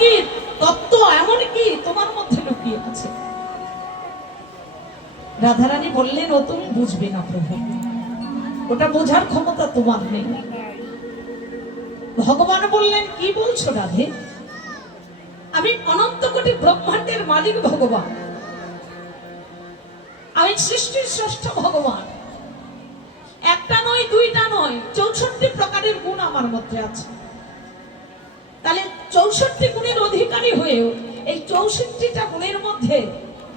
গীত তত্ত্ব এমন কি তোমার মধ্যে লুকিয়ে আছে। রাধারানী বললেন, ও তুমি বুঝবে না প্রভু, ওটা বোঝার ক্ষমতা তোমার নেই। ভগবান বললেন, কি বলছো রাধে? আমি অনন্ত কোটি ব্রহ্মাণ্ডের মালিক ভগবান, আমি সৃষ্টির শ্রেষ্ঠ ভগবান। একটা নয়, দুইটা নয়, 64 প্রকারের গুণ আমার মধ্যে আছে। তাহলে 64 গুণের অধিকারী হয়েও এই 64টা গুণের মধ্যে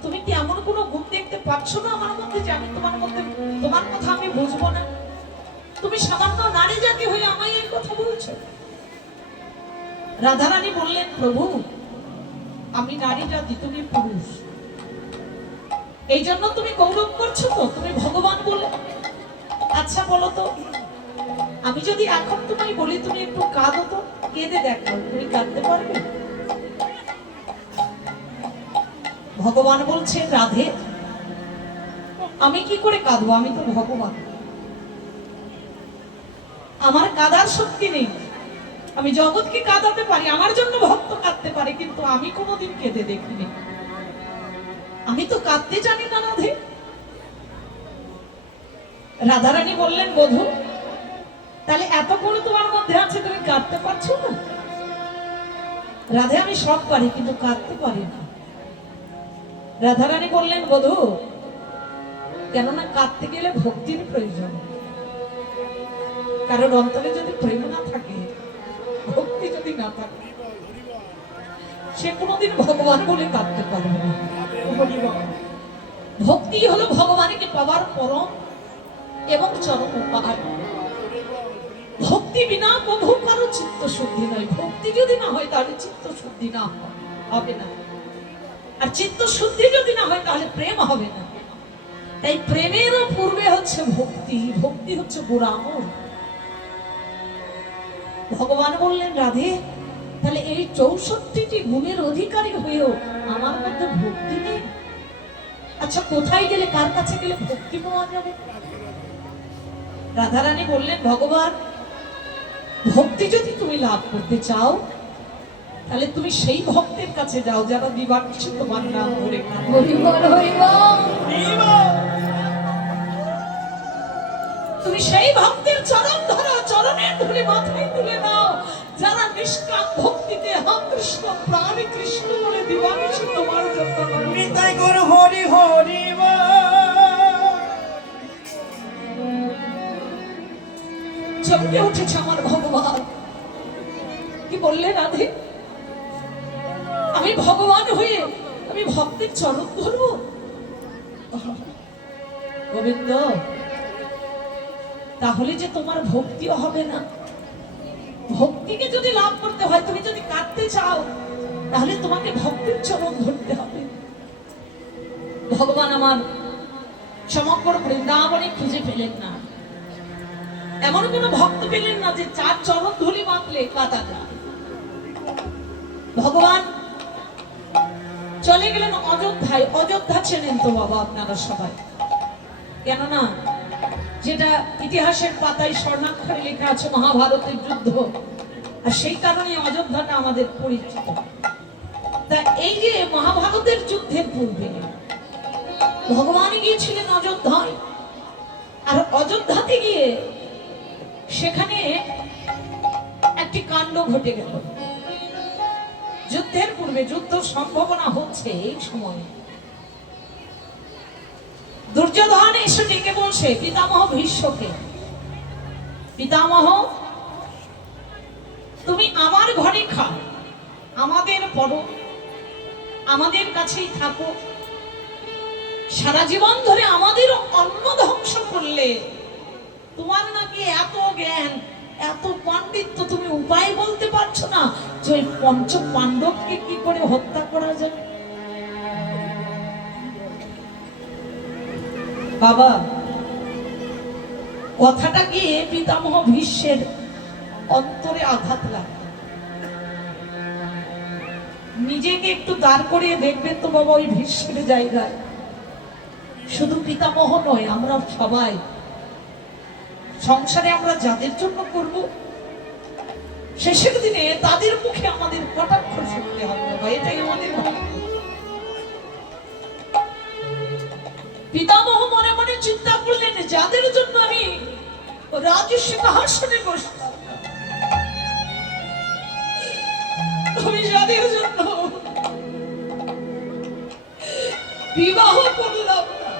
তুমি কি এমন কোনো গুণ দেখতে পাচ্ছ না আমার মধ্যে, যে আমি তোমার মধ্যে, তোমার কথা আমি বুঝবো না? তুমি সামান্য নারী জাতি হয়ে আমায় এই কথা বলছো? রাধারানী বললেন, প্রভু আমি নারী জাতি, তুমি পুরুষ, এই জন্য তুমি গৌরব করছো তো, তুমি ভগবান বলে। আচ্ছা বলো তো, আমি যদি এখন তোমায় বলি তুমি একটু কাঁদো তো, কেঁদে দেখো, তুমি কাঁদতে পারবে? ভগবান বলছেন, রাধে আমি কি করে কাঁদবো? আমি তো ভগবান, আমার কাঁদার শক্তি নেই। আমি জগৎকে কাঁদাতে পারি, আমার জন্য ভক্ত কাঁদতে পারে, কিন্তু আমি কোনোদিন কেঁদে দেখিনি। আমি তো কাঁদতে জানি না রাধে। রাধারানী বললেন, বধূ তাহলে এত গুণ তোমার মধ্যে আছে, তুমি কাঁদতে পারছো না? রাধে আমি সব পারি, কিন্তু কাঁদতে পারি না। রাধারানী বললেন, বধূ কেননা কাঁদতে গেলে ভক্তির প্রয়োজন। কারণ অন্তরে যদি প্রেম না থাকে, ভক্তি যদি না থাকে, সে কোনোদিন ভগবান বলে কাঁদতে পারবে না। ভক্তি হলো ভগবানকে পাওয়ার পরম এবং চরম উপায়। ভক্তি বিনা প্রভু কারো চিত্ত শুদ্ধি নয়। ভক্তি যদি না হয় তাহলে চিত্ত শুদ্ধি না হবে না, আর চিত্ত শুদ্ধি যদি না হয় তাহলে প্রেম হবে না। তাই প্রেমেরও পূর্বে হচ্ছে ভক্তি, ভক্তি হচ্ছে গোড়ামূল। ভগবান বললেন, রাধে তাহলে এই 64টি গুণের অধিকারী হয়েও আমার মধ্যে ভক্তি নেই। আচ্ছা কোথায় গেলে, কার কাছে গেলে ভক্তি পাওয়া যাবে? রাধারানী বললেন, ভগবান ভক্তি যদি তুমি লাভ করতে চাও তাহলে তুমি সেই ভক্তের কাছে যাও যারা দিবানিশি তোমার নাম ধরে তুমি সেই ভক্তের চরণ ধরো, চরণের ধরে মাথায় তুলে নাও, যারা নিষ্কাম ভক্তিতে হম কৃষ্ণ প্রাণ কৃষ্ণ বলে দিবানিশি তোমার জন্য নিতাই গৌর হরি হরি। চমকে উঠেছে আমার ভগবান। কি বললেন রাধে? আমি ভগবান হয়ে আমি ভক্তের চরণ ধরবো? গোবিন্দ তাহলে যে তোমার ভক্তিও হবে না। ভক্তিকে যদি লাভ করতে হয়, তুমি যদি কাঁদতে চাও, তাহলে তোমাকে ভক্তের চরণ ধরতে হবে। ভগবান আমার সমগ্র বৃন্দাবনে খুঁজে পেলেন না, এমন কোন ভক্ত পেলেন না যে চার চরণ ধুলি মাখলে কাঁদা যায়। ভগবান চলে গেলেন অযোধ্যায়। অযোধ্যা চেনেন তো বাবা আপনারা সবাই, কেননা যেটা ইতিহাসের পাতায় স্বর্ণাক্ষরে লেখা আছে মহাভারতের যুদ্ধ, আর সেই কারণে অযোধ্যাটা আমাদের পরিচিত। তা এই যে মহাভারতের যুদ্ধের পূর্বে ভগবান গিয়েছিলেন অযোধ্যায়, আর অযোধ্যাতে গিয়ে সেখানে একটি কাণ্ড ঘটে গেল। যুদ্ধের পূর্বে, যুদ্ধ সম্ভাবনা হচ্ছে এই সময়, দুর্যোধন এসে ডেকে বলছে পিতামহ ভীষ্মকে, পিতামহ তুমি আমার ঘরে খাও, আমাদের পড়ো, আমাদের কাছেই থাকো, সারা জীবন ধরে আমাদের অন্ন ধ্বংস করলে তোমার নাকি এত জ্ঞান, এত পাণ্ডিত্য, তুমি উপায় বলতে পারছো না যে ওই পঞ্চ পাণ্ডবকে কি করে হত্যা করা যায়? বাবা কথাটা গিয়ে পিতামহ ভীষ্মের অন্তরে আঘাত লাগে। নিজেকে একটু দাঁড় করিয়ে দেখবেন তো বাবা ওই ভীষ্মের জায়গায়। শুধু পিতামহ নয়, আমরা সবাই সংসারে আমরা যাদের জন্য করব, শেষের দিনে তাদের মুখে আমাদের কটাক্ষ শুনতে যাদের জন্য আমি রাজসিংহাসনে বসলাম, আমি যাদের জন্য বিবাহ করলাম না,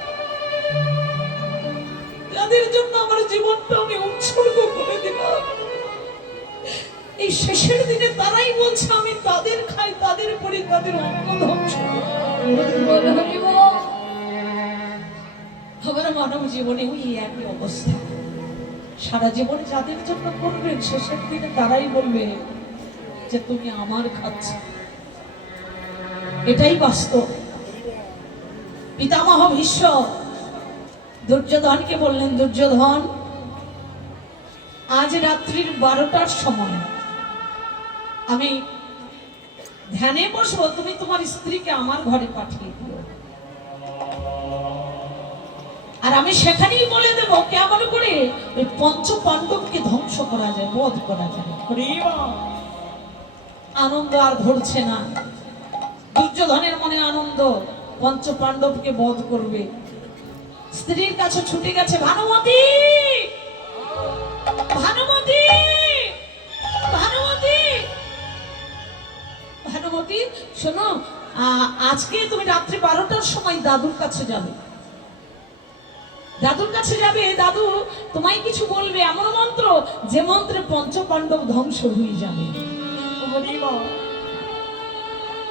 যাদের জন্য আমার জীবনটা আমি উৎসর্গ করে দিলাম, এই শেষের দিনে তারাই বলছে আমি তাদের খাই, তাদের পরি, তাদের অন্ন ধ্বংস। আমার মানব জীবনে ওই একই অবস্থা। সারা জীবনে যাদের জন্য করবেন, শেষের দিনে তারাই বলবে যে তুমি আমার খাচ্ছ। এটাই বাস্তব। পিতামহ ভীষ্ম দুর্যোধনকে বললেন, দুর্যোধন, আজ রাত্রির 12টার সময় আমি ধ্যানে বসবো, তুমি তোমার স্ত্রীকে আমার ঘরে পাঠিয়ে দিও, আর আমি সেখানেই বলে দেবো কেমন করে ওই পঞ্চ পাণ্ডবকে ধ্বংস করা যায়, বধ করা যায়। আনন্দ আর ধরছে না, দুর্যোধনের মনে আনন্দ, পঞ্চ পাণ্ডবকে বধ করবে। স্ত্রীর কাছে ছুটে গেছে, ভানুমতি, ভানুমতি, ভানুমতি, ভানুমতি, শোনো, আজকে তুমি রাত্রি 12টার সময় দাদুর কাছে যাবে, দাদুর কাছে যাবে, দাদু তোমায় কিছু বলবে, এমন মন্ত্র যে মন্ত্রে পঞ্চ পাণ্ডব ধ্বংস হয়ে যাবে।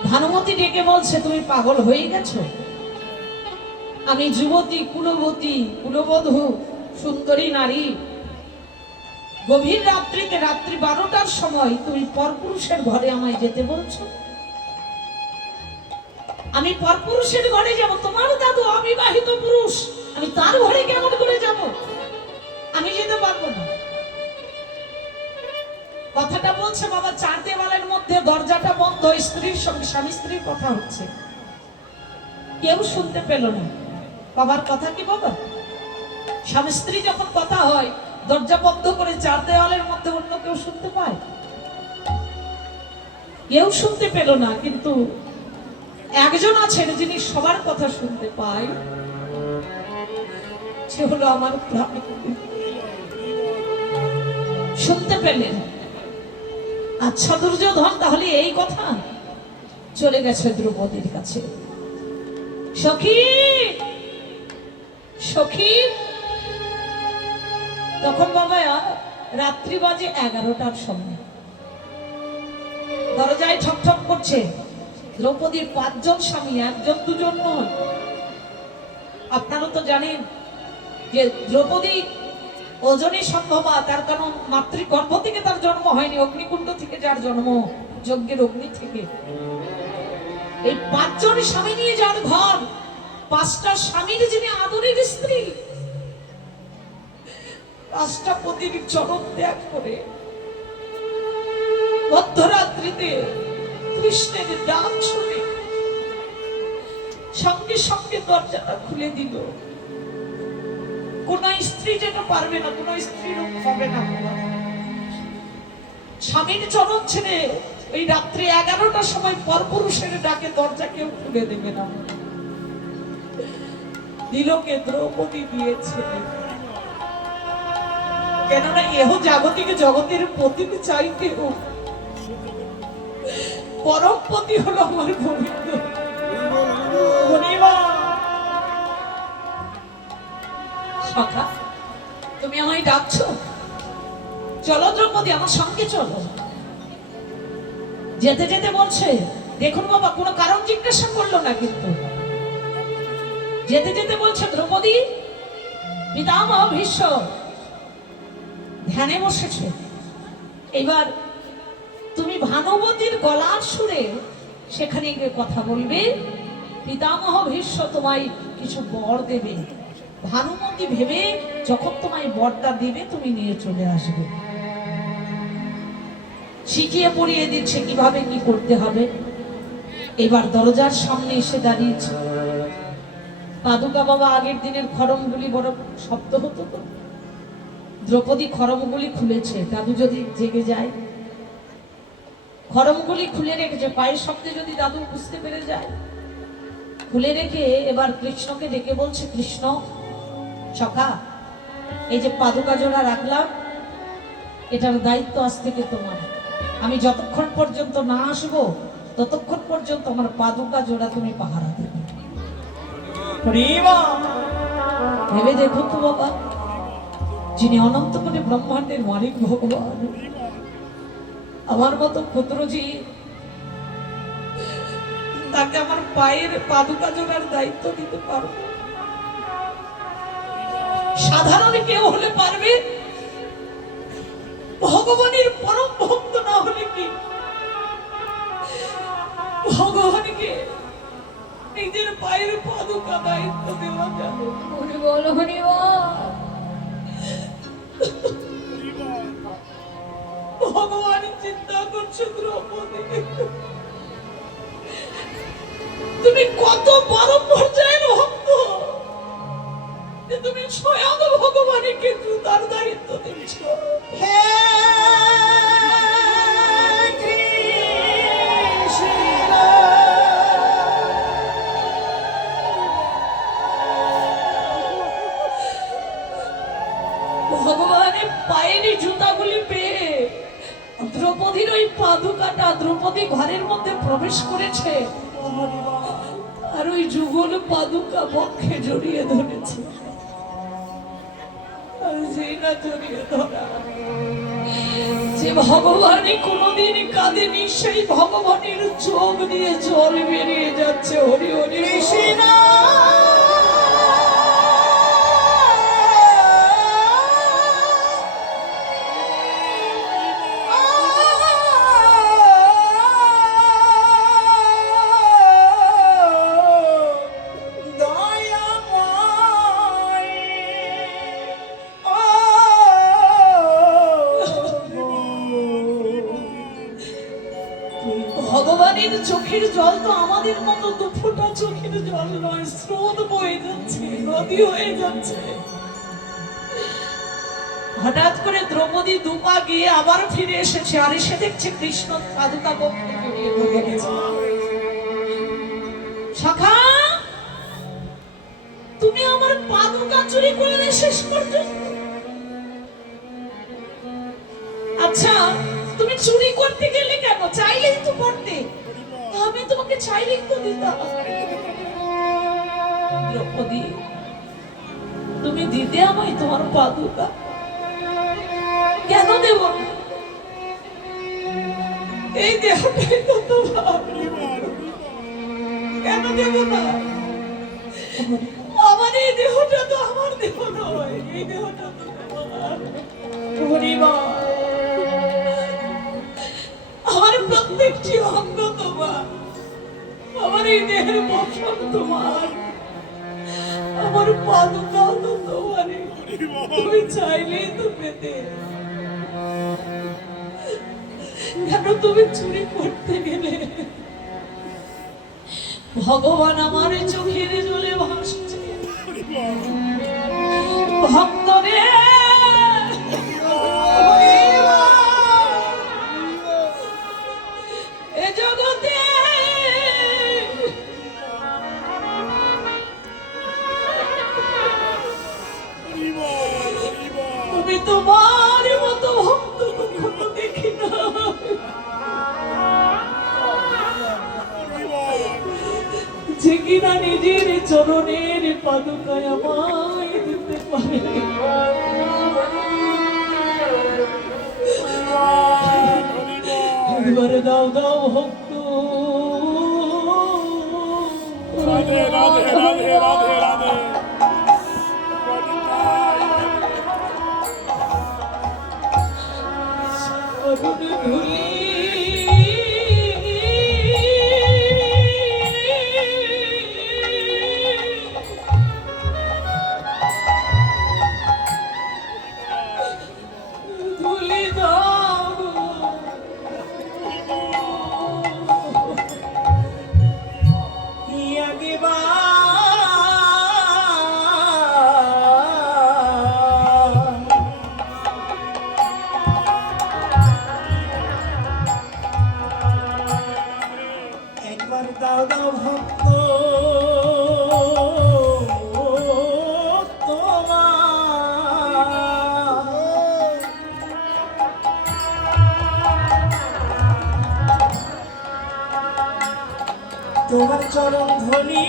ভানুমতি ডেকে বলছে, তুমি পাগল হয়ে গেছো? আমি যুবতী, কুলবতী, কুলবধূ, সুন্দরী নারী, গভীর রাত্রিতে, রাত্রি 12টার সময় তুমি পরপুরুষের ঘরে আমায় যেতে বলছো? আমি পরপুরুষের ঘরে যাব? তোমার দাদু অবিবাহিত পুরুষ, আমি তার ঘরে কেমন করে যাব? আমি যেতে পারবো না। কথাটা বলছে বাবা, 4 দেওয়ালের মধ্যে, দরজাটা বন্ধ, স্ত্রীর সঙ্গে স্বামী স্ত্রীর কথা হচ্ছে, কেউ শুনতে পেল না। বাবার কথা কি বাবা? স্বামী স্ত্রী যখন কথা হয়, দরজা বন্ধ করে 4 দেওয়ালের মধ্যে, অন্য কেউ শুনতে পায়? কেউ শুনতে পেল না, কিন্তু একজন আছেন যিনি সবার কথা শুনতে পায়, সে হলো আমার প্রাণ। শুনতে পেলেন। আচ্ছা দুর্যোধন, তাহলে এই কথা। চলে গেছে দ্রৌপদীর কাছে, সখী, সখী। তখন বাবা রাত্রি বাজে 11টার সময়, দরজায় ঠক ঠক করছে। দ্রৌপদীর 5 জন স্বামী, 1 জন 2 জন নয়। আপনারা তো জানেন যে দ্রৌপদী ওজনে সম্ভবা, তার কারণ মাতৃগর্ভ থেকে তার জন্ম হয়নি, অগ্নিকুণ্ড থেকে যার জন্ম, যজ্ঞের অগ্নি থেকে। এই 5 জন স্বামী নিয়ে যার ঘর, 5টা স্বামীর যিনি আদরের স্ত্রী, 5টা পতির চরণ ত্যাগ করে মধ্যরাত্রিতে কৃষ্ণের ডাক শুনে সঙ্গে সঙ্গে দরজাটা খুলে দিল। কোন স্ত্রী যেটা পারবে না, কোন স্ত্রীর হবে না। স্বামীর চরণ ছেড়ে ওই রাত্রি 11টার সময় পরপুরুষের ডাকে দরজা কেউ খুলে দেবে না। দিলকে দ্রৌপদী দিয়েছে, কেননা এহ জাগতিক জগতের পতির চাইতেও পরম পতি হলো আমার গোবিন্দ। সখা, তুমি আমায় ডাকছো? চলো দ্রৌপদী, আমার সঙ্গে চলো। যেতে যেতে বলছে, দেখুন বাবা, কোনো কারণ জিজ্ঞাসা করলো না, কিন্তু যেতে যেতে বলছে, দ্রৌপদী, পিতামহ ভীষ্ম ধ্যানে বসেছে, এবার তুমি ভানুমতির গলার সুরে সেখানে গিয়ে কথা বলবে, পিতামহ ভীষ্ম তোমায় কিছু বর দেবে। ভানুমতি ভেবে যখন তোমায় বরটা দিবে, তুমি নিয়ে চলে আসবে। শিখিয়ে পড়িয়ে দিচ্ছে কিভাবে কি করতে হবে। এবার দরজার সামনে এসে দাঁড়িয়েছে। পাদুকা বাবা, আগের দিনের খড়মগুলি বড় শব্দ হতো তো, দ্রৌপদী খড়মগুলি খুলেছে, দাদু যদি জেগে যায়। খড়মগুলি খুলে রেখেছে, পায়ের শব্দে যদি দাদু বুঝতে পেরে যায়। খুলে রেখে এবার কৃষ্ণকে ডেকে বলছে, কৃষ্ণ সখা, এই যে পাদুকা জোড়া রাখলাম, এটার দায়িত্ব আজ থেকে তোমার। আমি যতক্ষণ পর্যন্ত না আসবো ততক্ষণ পর্যন্ত আমার পাদুকা জোড়া তুমি পাহারা দেবে। ভেবে দেখো তো বাবা, যিনি অনন্ত কোটি ব্রহ্মাণ্ডের মালিক ভগবান, আমার মতো ক্ষুদ্রজি, তাকে আমার পায়ের পাদুকা জোড়ার দায়িত্ব দিতে পারবে? সাধারণ কেউ হলে পারবে, ভগবানের পরম ভক্ত না হলে কি ভগবানকে নিজের পায়ের পাদুকা দায়িত্ব দেওয়া যাবে? হরি বল হরি বল। ভগবান চিন্তা করছো দ্রৌপদী, তুমি কত বড় পর্যায়ের ভক্ত যে তুমি স্বয়ং ভগবানকে জুতার দায়িত্ব দিচ্ছ। ভগবানের পায়ের জুতাগুলি পেয়ে দ্রৌপদীর ওই পাদুকাটা দ্রৌপদী ঘরের মধ্যে প্রবেশ করেছে, আর ওই যুগল পাদুকা বক্ষে জড়িয়ে ধরেছে। আর যেই না জড়িয়ে ধরা, যে ভগবানই কোনোদিন কাঁদেনি, সেই ভগবানের চোখ দিয়ে জল বেরিয়ে যাচ্ছে। হরি হরি কৃষ্ণ। ভগবানের চোখের জল তো আমাদের মতো দুফোঁটা চোখের জল নয়, স্রোত বয়ে যাচ্ছে, নদী হয়ে যাচ্ছে। হঠাৎ করে দ্রৌপদী দুপা গিয়ে আবার ফিরে এসেছে, আর এসে দেখছে কৃষ্ণ পাদুকা বক্ষে জড়িয়ে ধরেছে। সখা, তুমি আমার পাদুকা চুরি করলে শেষ পর্যন্ত? আচ্ছা, তুমি চুরি করতে গেলে কেন? চাইলেই তো করতে, আমি তোমাকে চাইলেই তো দিতাম। দ্রৌপদী, তুমি দিতে আমায় তোমার পাদুকা, কেন দেব না? এই দেহটাই তো তোমার, কেন দেব না? আমার এই দেহটা তো আমার দেহ নয়, এই দেহটা তো তোমার। হরিবল। আমার প্রত্যেকটি অঙ্গ তোমার, আমার এই দেহের বসন তোমার, আমার পাদুকাও তো তোমার। তুমি চাইলেই তো পেতে, কেন তুমি চুরি করতে গেলে? ভগবান আমার চোখের জলে ভাসছে। ভক্তরে এ জগতে তুমি তোমার মতো ভক্ত কখনো দেখি না। যে কিনা নিজের চরণের পাদুকায় আমায় দিতে পারে। এবারে দাও দাও ভক্ত। রাধে রাধে রাধে রাধে রাধে। ধুলি দাও দাও ভক্ত তোমার তোমার চরণ ধ্বনি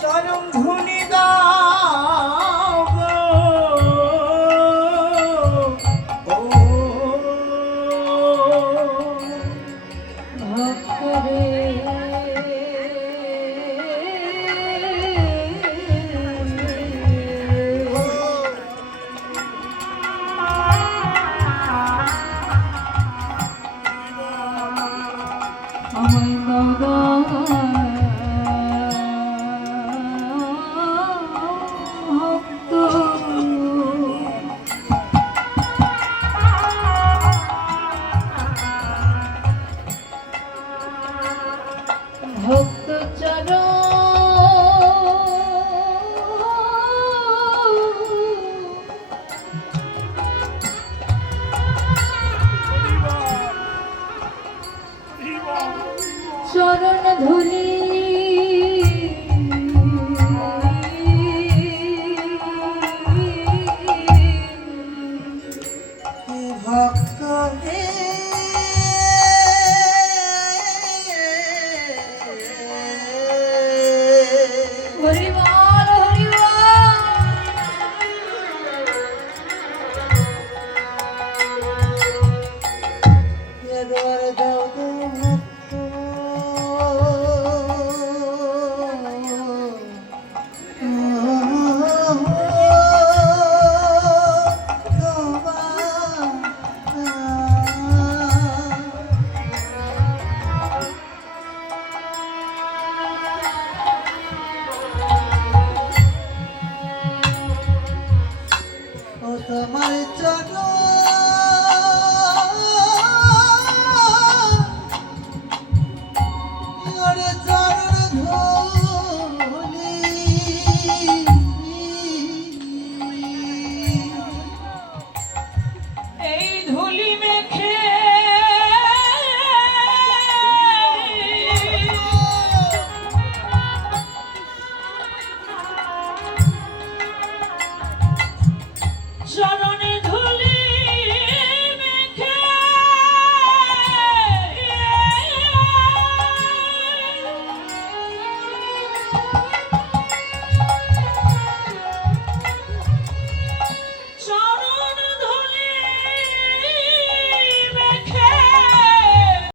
চরণ ধ্বনি দাও গো ও ভক্তরে আমায় দাদা ভক্ত ভক্ত চরণ ধুলি